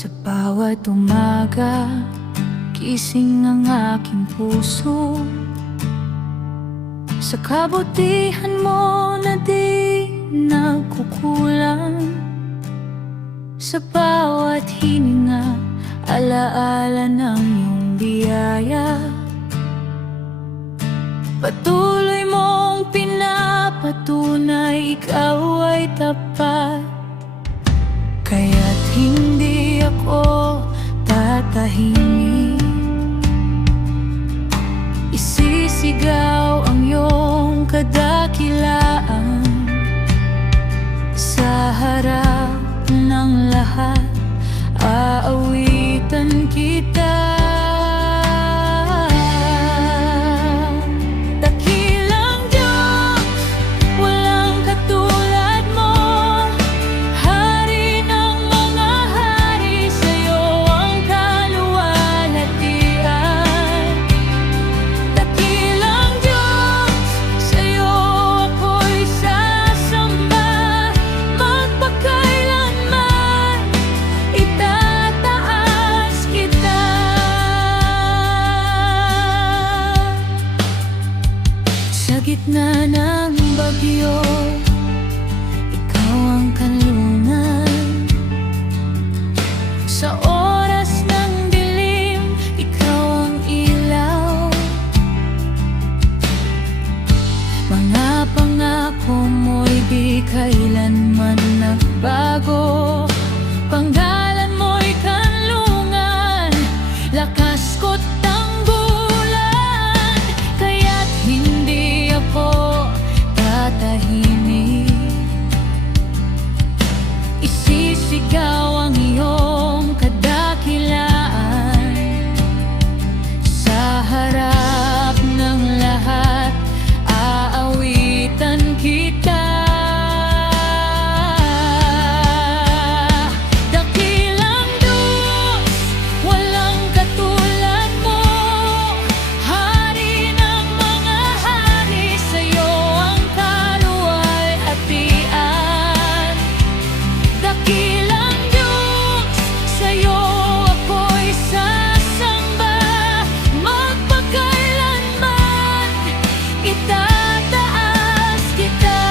Sa bawat umaga, gising ang aking puso sa kabutihan mo na di nagkukulang. Sa bawat hininga, alaala ng iyong biyaya. Patuloy mong pinapatunay ikaw ay tapat. Kaya't hindi ako tatahimik. Isisigaw ang iyong kadakilaan sa harap ng lahat. Aawitan kita. Dakilang Diyos, walang katulad mo. Hari ng mga hari, sa'yo ang kaluwalhatian. Dakilang Diyos, sa'yo ako'y sasamba. Magpakailanman itataas kita. Sa gitna ng bagyo, ikaw ang kanlungan. Sa oras ng dilim, ikaw ang ilaw. Mga pangako mo'y di kailanman nagbago. Panggalan mo'y kanlungan, lakas ko't tanggulan. Kaya't hindi ako tatahimik. Isisigaw ang iyong kadakilaan sa harap ng lahat. Aawitan kita. Dakilang Diyos, walang katulad mo. Hari ng mga hari, sa'yo ang kaluwalhatian. Dakilang Diyos, sa'yo ako'y sasamba. Magpakailanman itataas kita.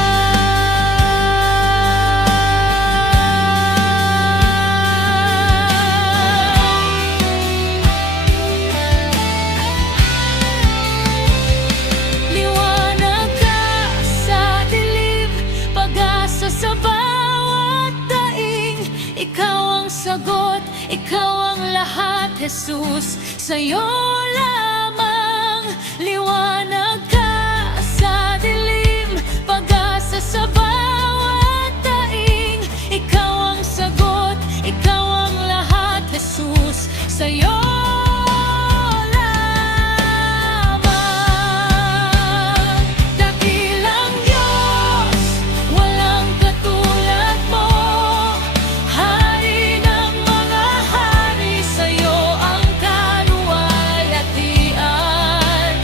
Liwanag ka sa dilim, pag-asa sa bawat daing. Ikaw ang sagot, ikaw ang lahat, Jesus, sa'yo lamang. Liwanag ka sa dilim, pag-asa sa bawat daing. Ikaw ang sagot, ikaw ang lahat, Jesus, sa'yo lamang. Dakilang Diyos, walang katulad mo. Hari ng mga hari, sa'yo ang kaluwalhatian.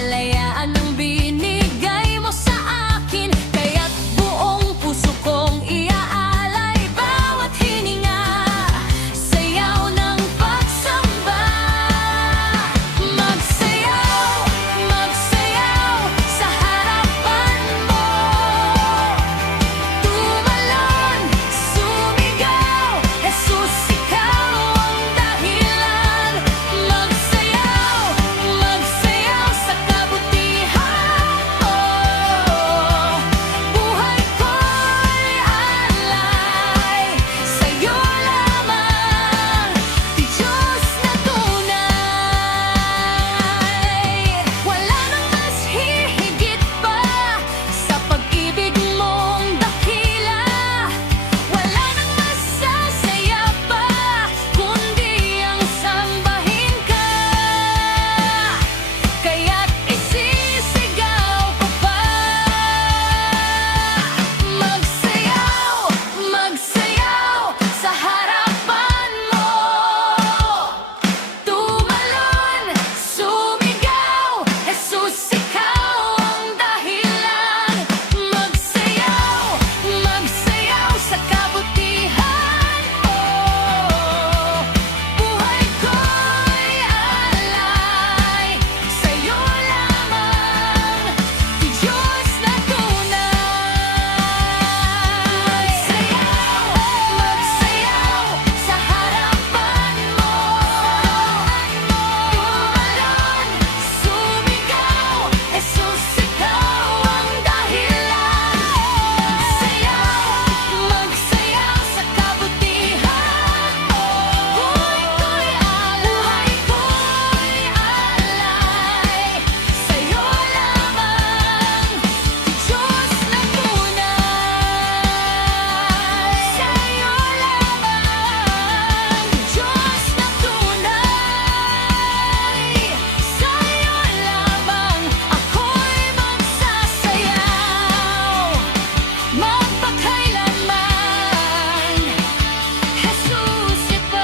kalayaan ang binigay mo sa akin. Kaya't buong puso kong iaalay bawat hininga, sayaw ng pagsamba. Magsayaw, magsayaw sa harapan mo. Tumalon, sumigaw, Jesus, ikaw ang dahilan. Magsayaw, magsayaw sa kabutihan mo. Buhay ko'y alay sa'yo lamang, di Diyos na tunay. Wala nang mas hihigit pa sa pag-ibig mong dakila. Wala nang mas sasaya pa kundi ang sambahin ka. Kaya't isisigaw ko pa. Magsayaw, magsayaw sa harapan mo. Tumalon, sumigaw, Jesus, ikaw ang dahilan. Magsayaw, magsayaw sa kabutihan mo. Buhay ko'y alay sa'yo lamang, di Diyos na tunay. Magsayaw sa harapan mo. Tumalon, sumigaw, Jesus, ikaw ang dahilan. Magsayaw sa kabutihan mo. Buhay ko'y alay sa'yo lamang, di Diyos na tunay. Sa'yo lamang, di Diyos na tunay. Sa'yo lamang ako'y magsasayaw magpakailanman. Jesus, yakay.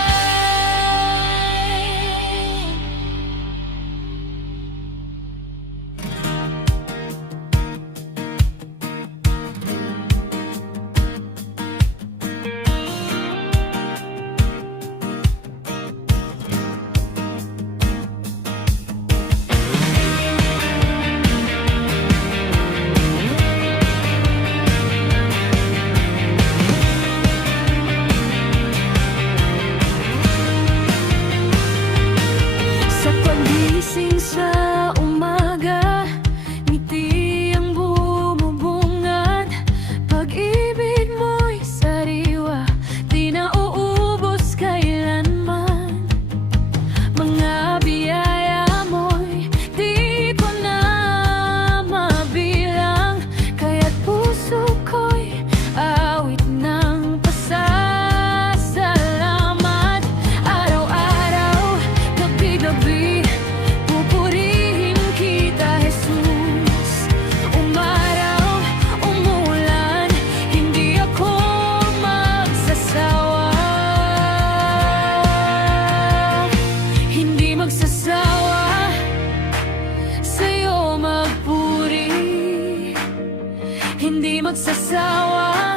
Sa pagising sa umaga, ngiti ang bumubungad. Pag-ibig mo'y sariwa, di nauubos kailanman. Mga biyaya mo'y di ko na mabilang. Kaya't puso ko'y awit ng pasasalamat. Araw-araw, gabi-gabi, pupurihin kita, Jesus. Umaraw, umulan, hindi ako magsasawa. Hindi magsasawa sa'yo magpuri. Hindi magsasawa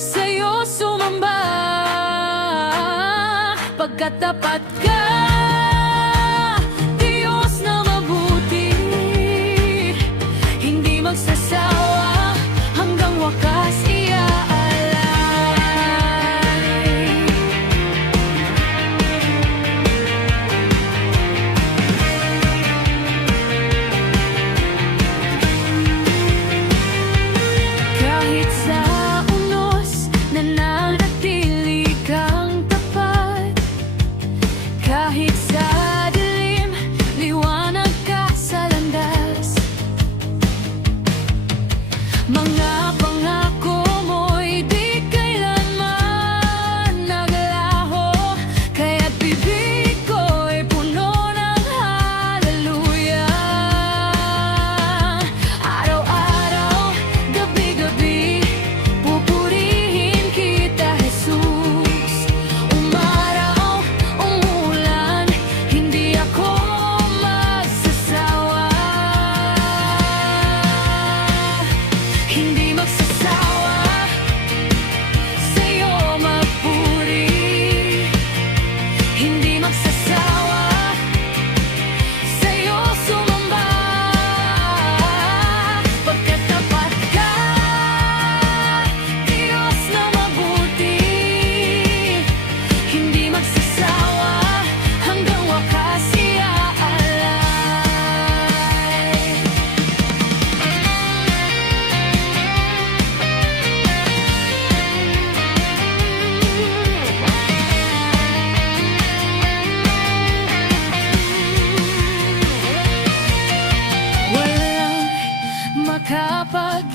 sa'yo sumamba. Pagkat tapat ka, Diyos na mabuti. Hindi magsasawa hanggang wakas iaalay. Kahit sa unos nananatili kang tapat.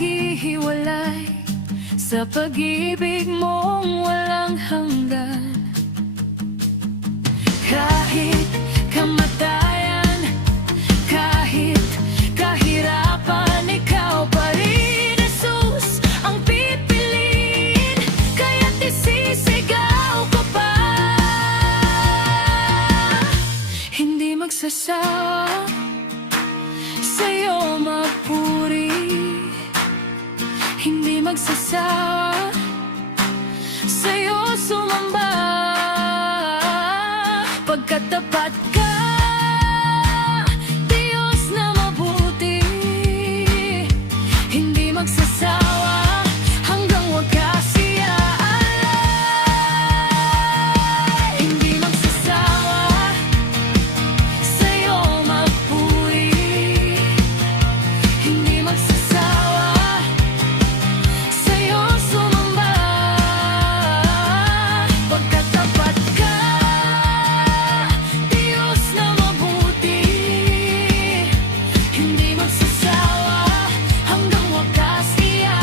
maghihiwalay sa pag-ibig mong walang hanggan. Kahit kamatayan, kahit kahirapan, ikaw pa rin, Jesus, ang pipiliin. Kaya't isisigaw ko pa, hindi magsasawa sa'yo magpuri, hindi magsasawa sa'yo sumamba, pagkat tapat ka, Diyos na mabuti, hindi magsasawa hanggang wakas iaalay, hindi magsasawa sa'yo magpuri, hindi magsasawa sa'yo sumamba, pagkat tapat ka, Diyos na mabuti, hindi magsasawa hanggang wakas iaalay.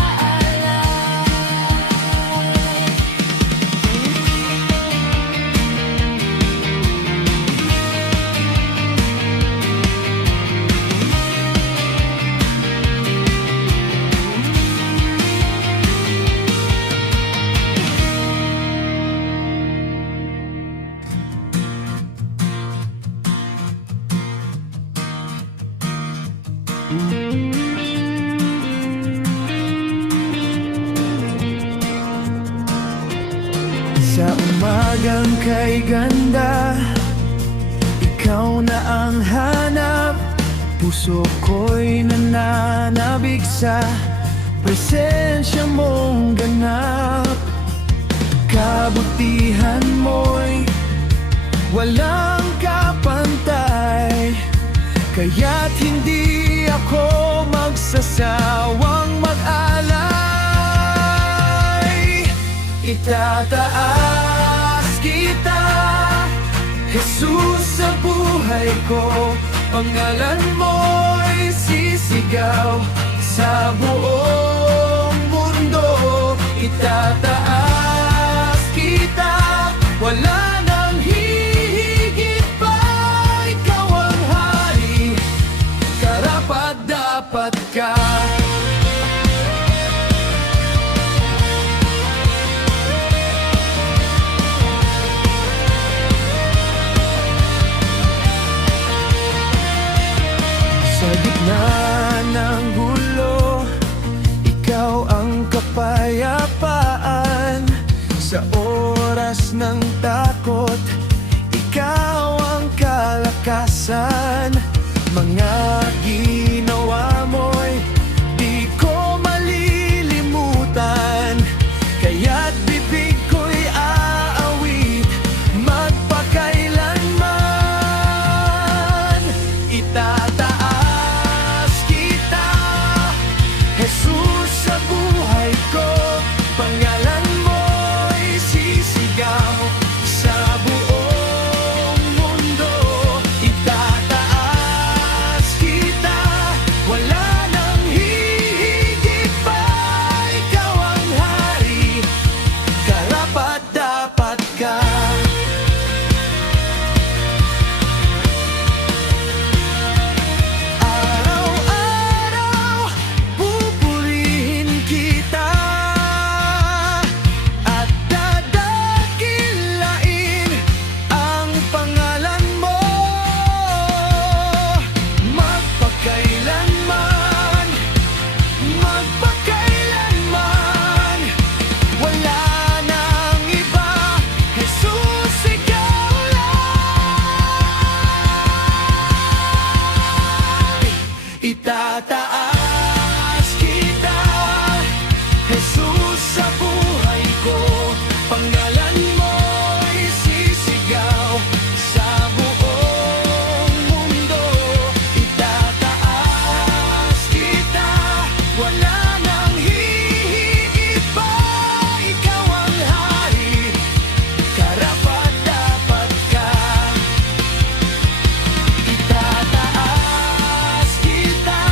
Sa umagang kay ganda, ikaw na ang hanap. Puso ko'y nananabik sa presensya mong ganap. Kabutihan mo'y walang kapantay, kaya't hindi ako magsasawang mag-alay. Itataas kita, Jesus, sa buhay ko. Pangalan mo'y sisigaw sa buong mundo. Itataas kita, wala nang hihigit pa. Ikaw ang hari, karapat-dapat ka. Sa gitna ng gulo, ikaw ang kapayapaan. Sa oras ng takot, ikaw ang kalakasan. Mga ginawa mo'y di ko malilimutan, kaya't bibig ko'y aawit magpakailanman. Itataas kita, Jesus, sa buhay ko. Pangalan mo'y sisigaw sa buong mundo. Itataas kita, wala nang hihigit pa. Ikaw ang hari, karapat-dapat ka. Araw-araw, pupurihin kita at dadakilain ang pangalan mo. Magpakailanman, magpakailanman, wala nang iba, Jesus, ikaw lang. Itataas kita, Jesus, sa buhay ko. Pangalan mo'y sisigaw sa buong mundo. Itataas kita, wala nang hihigit pa. Ikaw ang hari, karapat-dapat ka. Itataas kita,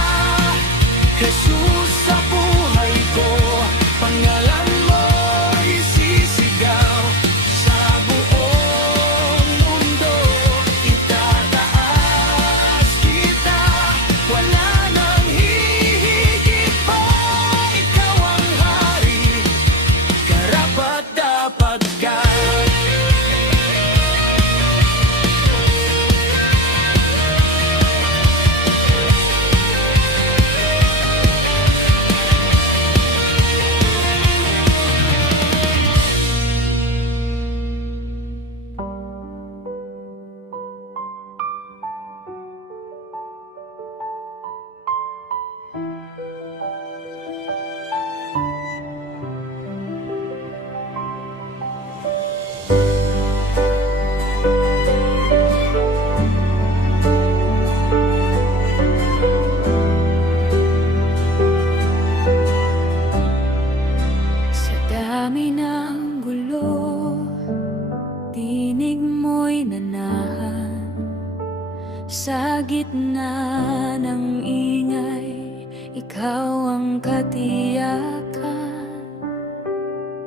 ikaw ang katiyakan,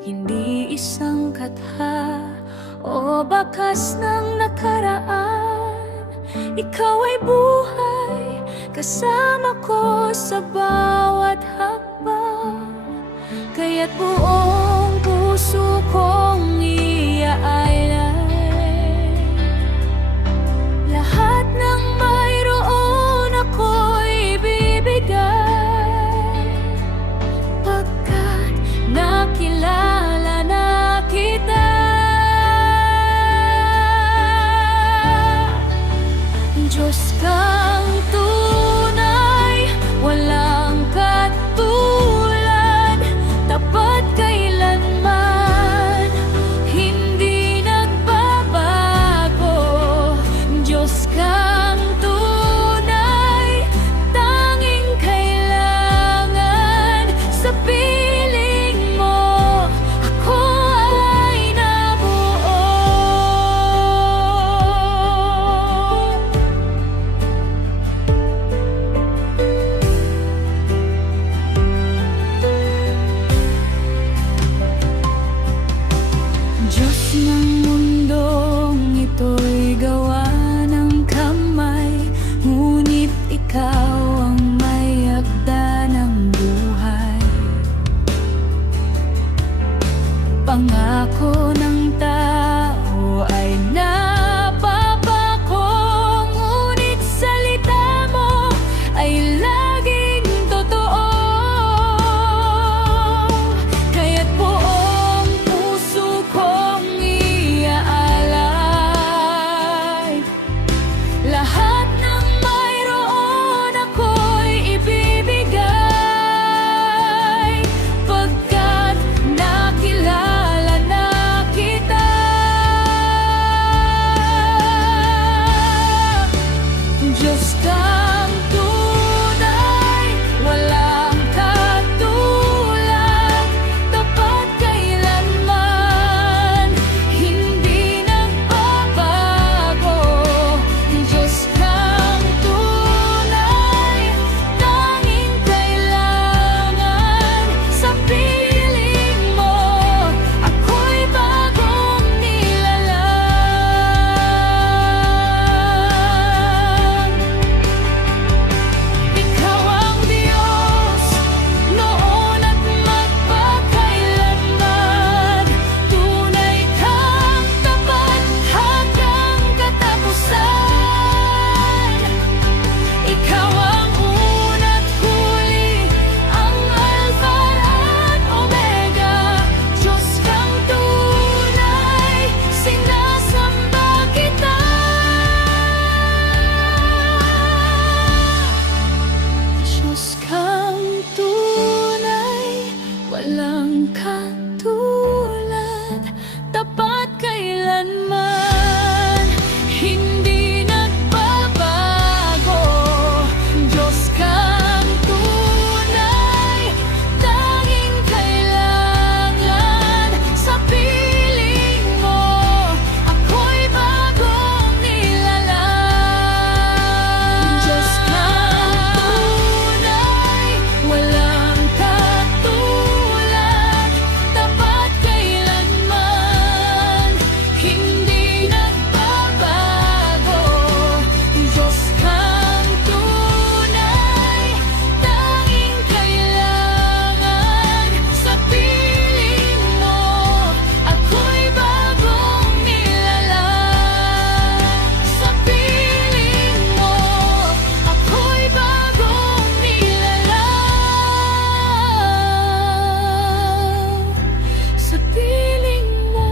hindi isang katha o bakas ng nakaraan. Ikaw ay buhay, kasama ko sa bawat hakbang. Kaya't buong puso kong iaalay lahat ng mayroon ako'y ibibigay, pagkat nakilala na kita. Diyos kang tunay, walang katulad, tapat kailanman, hindi nagbabago. Diyos kang tunay, tanging kailangan, sa piling mo ako ay nabuo. Diyos ng mundong ito'y gawa ng kamay, ngunit ikaw ang may akda ng buhay. Pangako ng tao ay napapako, ngunit salita mo ay laging totoo. Kaya't buong puso kong iaalay lahat ng mayroon ako'y ibibigay, pagkat nakilala na kita. Diyos kang tunay, walang katulad, tapat kailanman, hindi nagbabago. Diyos kang tunay, tanging kailangan, sa piling mo ako'y bagong nilalang. Ikaw ang Diyos, noon at magpakailanman, tunay kang tapat hanggang katapusan. Ikaw ang una't huli, ang Alpha at Omega. Diyos kang tunay, sinasamba kita. Diyos kang tunay, walang katulad, tapat kailanman, hindi nagbabago. Diyos kang tunay, tanging kailangan, sa piling mo ako'y bagong nilalang. Diyos kang tunay, walang katulad, tapat kailanman, hindi nagbabago. Diyos kang tunay, tanging kailangan, sa piling mo ako'y bagong nilalang. Sa piling mo ako'y bagong nilalang. Sa piling mo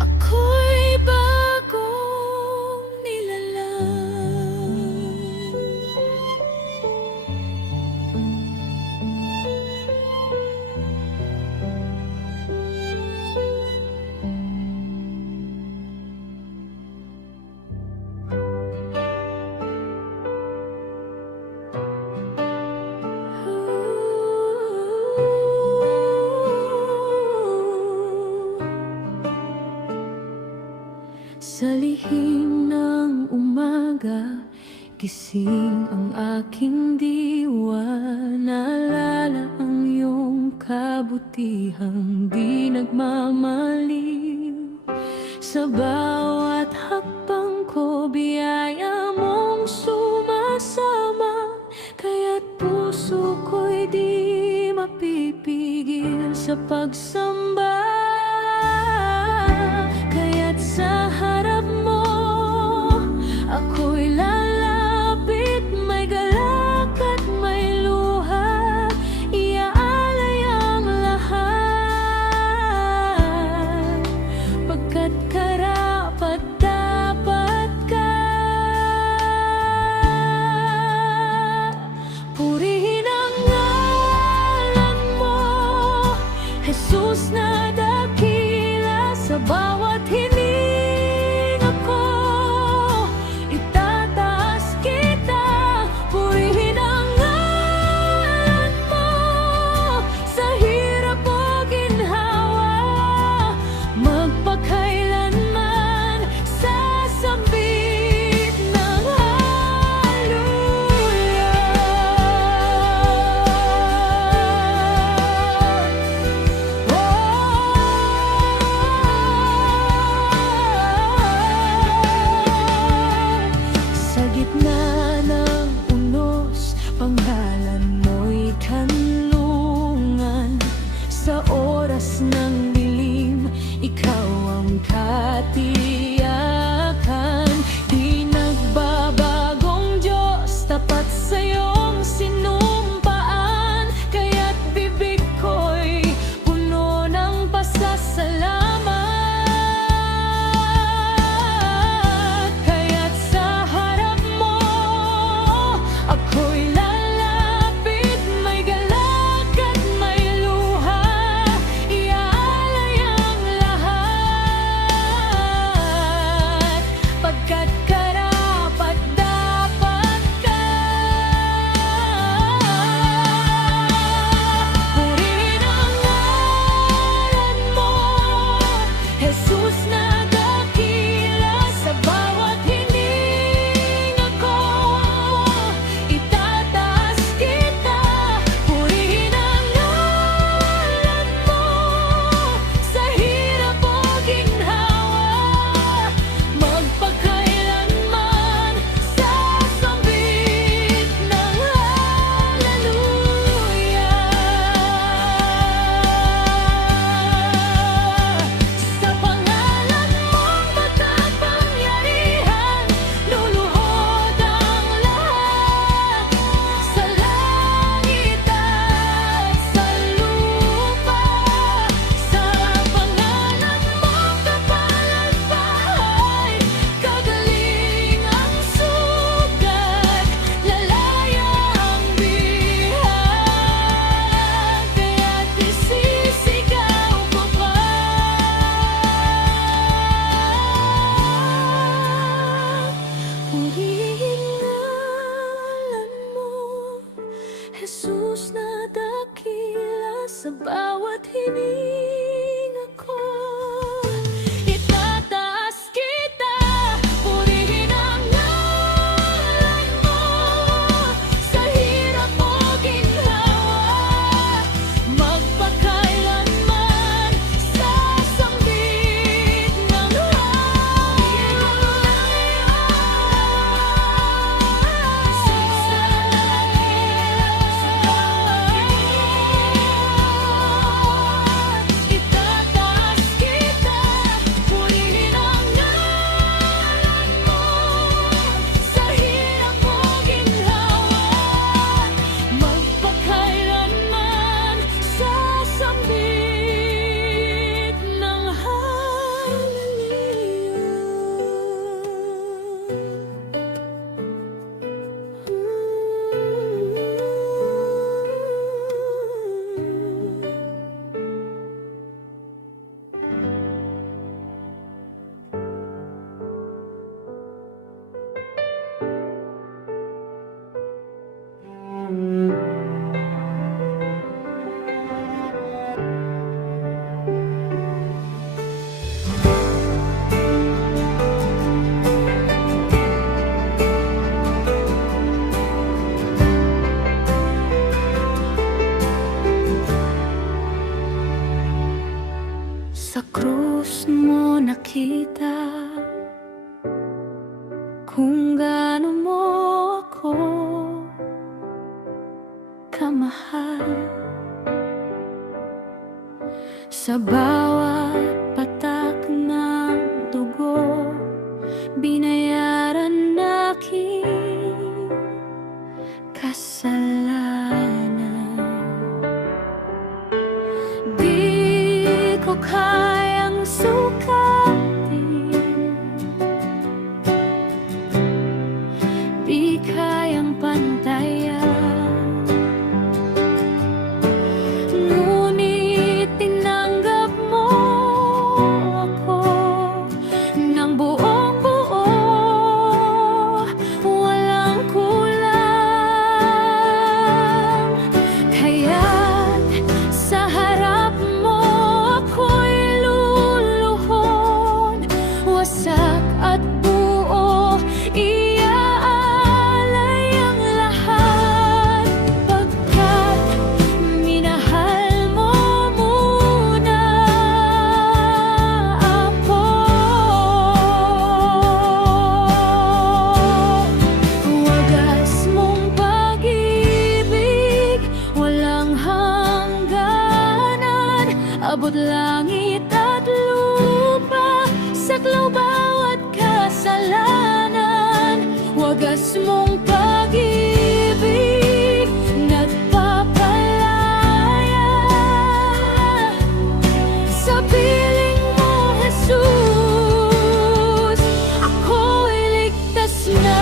ako'y bagong nilalang. Sa lihim ng umaga, gising gising ang aking diwa. Naalala ang iyong kabutihang di nagmamaliw. Sa bawat hakbang ko, biyaya mong sumasama. Kaya't puso ko'y di mapipigil sa pagsamba. Kaya't sa harap mo ako'y lalapit, may galak at may luha. Iaalay ang lahat, pagkat karapat dapat ka. Purihin ang ngalan mo, Jesus na dakila. Sa bawat hininga ko, itataas kita. Purihin ang ngalan mo, sa hirap o ginhawa. Magpakailanman sasambit ng sa gitna ng unos, pangalan mo'y kanlungan. Sa oras ng dilim, ikaw ang katiyakan. Di nagbabagong Diyos, tapat sa iyong sinumpaan. Kaya't bibig ko'y puno ng pasasalamat. Kaya't sa harap mo ako'y lalapit, may galak at may luha. Iaalay ang lahat, pagkat karapat dapat ka. Purihin ang ngalan mo, Jesus na dakila. Sa bawat hininga ko, itataas kita. Purihin ang ngalan mo, sa hirap o ginhawa. Magpakailanman sasambit ng hallelujah. Sa pangalan mong makapangyarihan, luluhod ang lahat. Sa langit at sa lupa, sa pangalan mong kapalagpahay, kagaling ang sugat, lalaya ang bihat. Kaya't isisigaw ko pa. Purihin ngalan mo, Jesus na dakila. Sa bawat hininga ko, itataas kita. Purihin ang ngalan mo, sa hirap o ginhawa. Magpakailanman sasambit ng hallelujah. sa mahal. Sa bawat patak ng dugo, binayaran aking kasalanan. Di ko kayang sukatin, di kayang pantayan, ngunit tinanggap mo ako ng buong buo, walang kulang. Kaya't sa harap mo ako'y luluhod, wasak at buo, iaalay ang lahat, pagkat minahal mo muna ako. Wagas mong pag-ibig, walang hangganan, abot langit at lupa, saklaw bawat kasalanan. Wagas mong pag-ibig, nagpapalaya, sa piling mo, Jesus, ako'y ligtas na.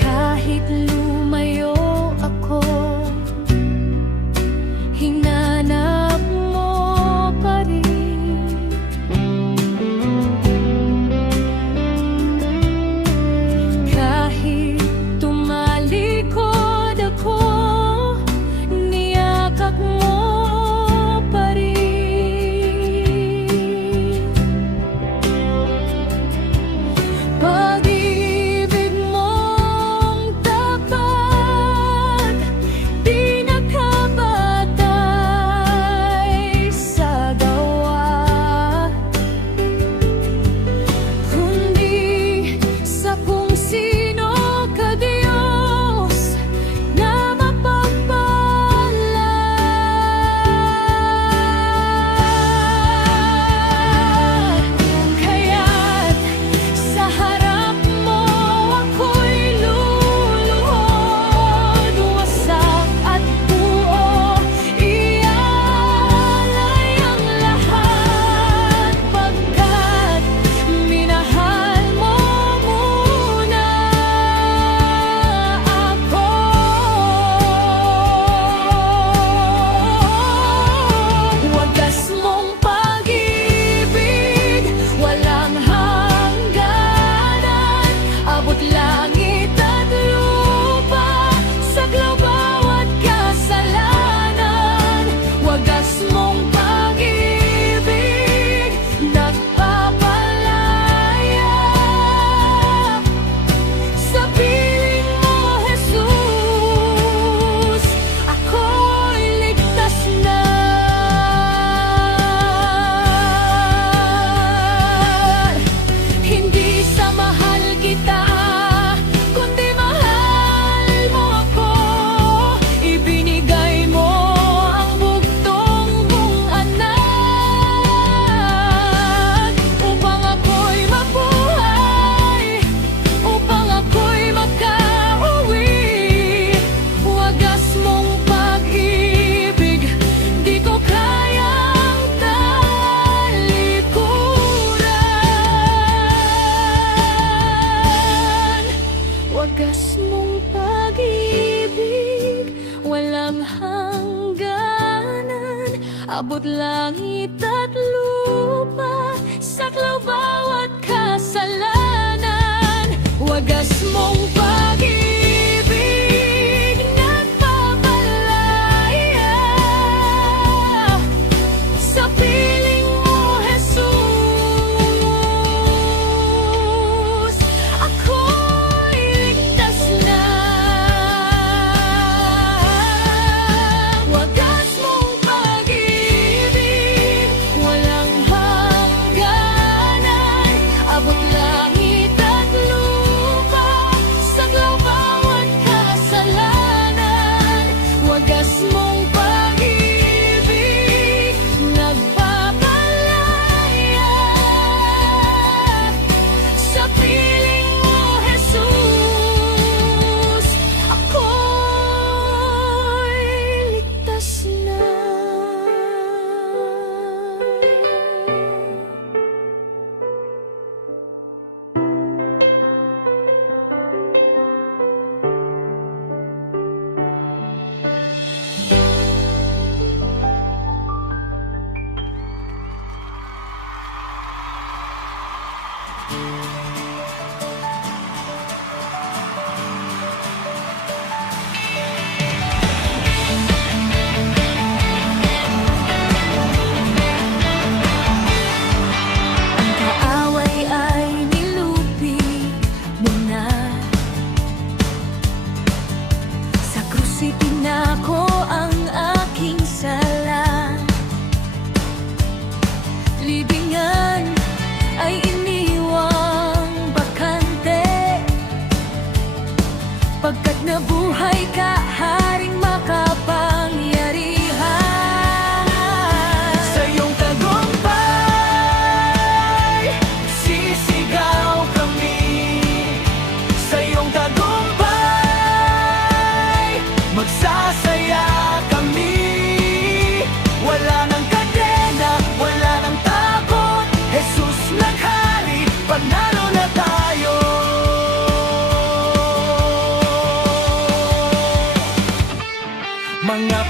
Kahit lumayo ako, hinanap mo pa rin. Kahit tumalikod ako, niyakap mo pa rin. Pag-ibig mong tapat, di nakabatay sa gawa, kundi sa kung sino ka, Diyos, na mapagpala. Kaya't sa harap mo ako'y luluhod, wasak at buo, iaalay ang lahat, pagkat minahal mo muna ako. Wagas mong pag-ibig, walang hangganan, abot langit at lupa, saklaw bawat kasalanan. Wagas mong pag-ibig, nagpapalaya, sa piling mo, Jesus, ako'y ligtas na. Hindi sa mahal kita, kundi mahal mo ako. Ibinigay mo ang bugtong mong anak, upang ako'y mabuhay, upang ako'y makauwi. Wagas mong pag-ibig, di ko kayang talikuran. Wagas mong pag-ibig, walang hangganan, abot langit at lupa, saklaw bawat kasalanan. Wagas mong pag-ibig, nagpapalaya, sa piling mo, Jesus, ako'y ligtas na. Wagas mong pag-ibig,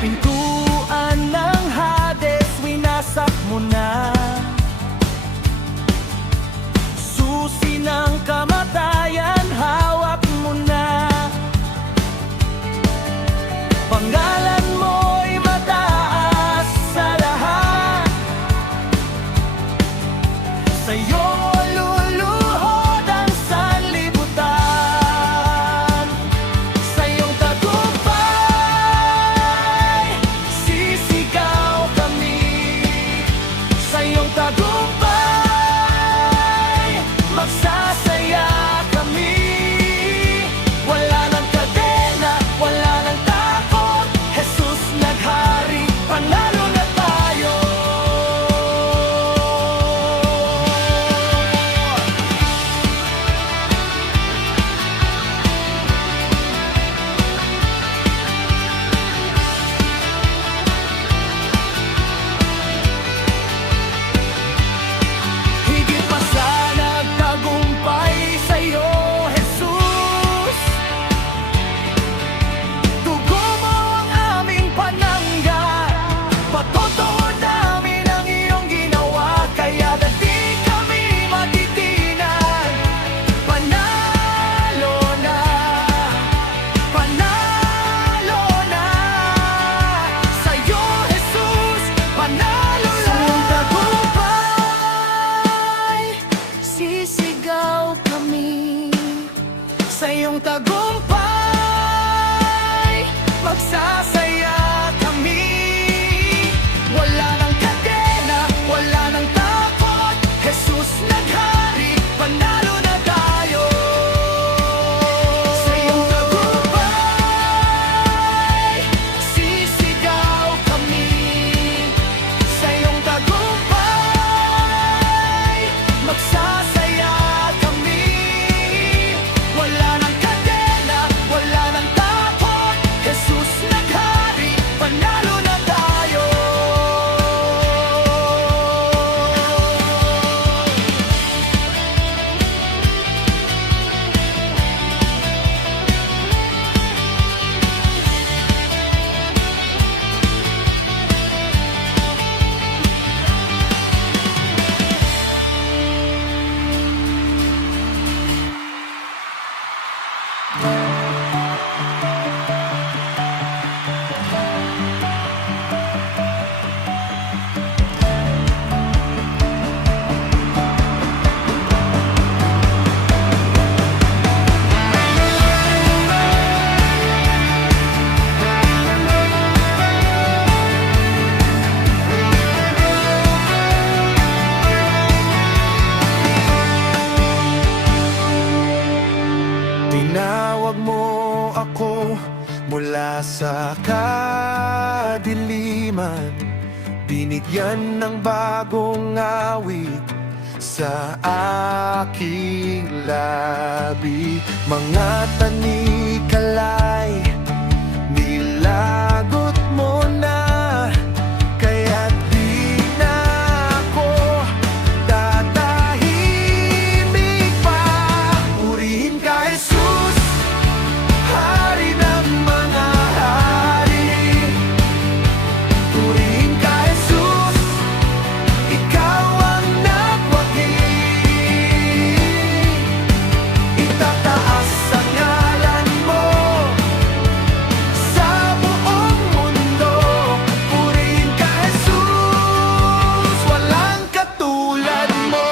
Pintuan ng Hades, winasak mo na. Susi ng kamatayan, hawak mo na. Pangalan mo'y mataas sa lahat. Sa'yo luluhod ang sanlibutan. Sa iyong tagumpay, sisigaw kami. Sa iyong tagumpay, magsasaya kami. Wala nang kadena, wala nang takot. Jesus naghari, panalo na tayo. Higit pa sa nagtagumpay sa'yo, Jesus. Dugo mo ang aming panangga. Patotoo namin ang iyong ginawa, kaya na di kami matitinan. Panalo na, panalo na. Sa'yo, Jesus, panalo na. Sa iyong tagumpay, sisigaw kami. Sa iyong tagumpay, magsasaya kami. Wala nang kadena, wala nang takot. Jesus naghari, panalo na tayo. Sa iyong tagumpay, sisigaw kami. Sa iyong tagumpay, magsasaya kami. Wala nang kadena, wala nang takot. Jesus naghari, panalo na tayo. Tinawag mo ako mula sa kadiliman. Binigyan ng bagong awit sa aking labi. Mga tanikalay, nilagot mo na. Kaya't di na ako tatahimik pa. Purihin ka, Jesus, Hari ng mga hari. Purihin ka, Jesus, ikaw ang nagwagi. Itataas ang ngalan mo sa buong mundo. Purihin ka, Jesus, walang katulad mo.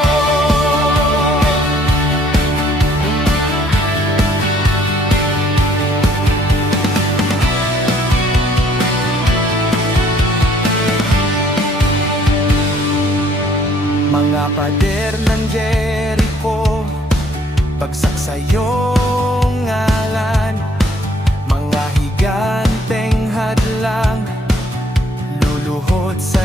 Mga pader ng Jericho, bagsak sa iyong ngalan. Mga higanteng hadlang, luluhod sa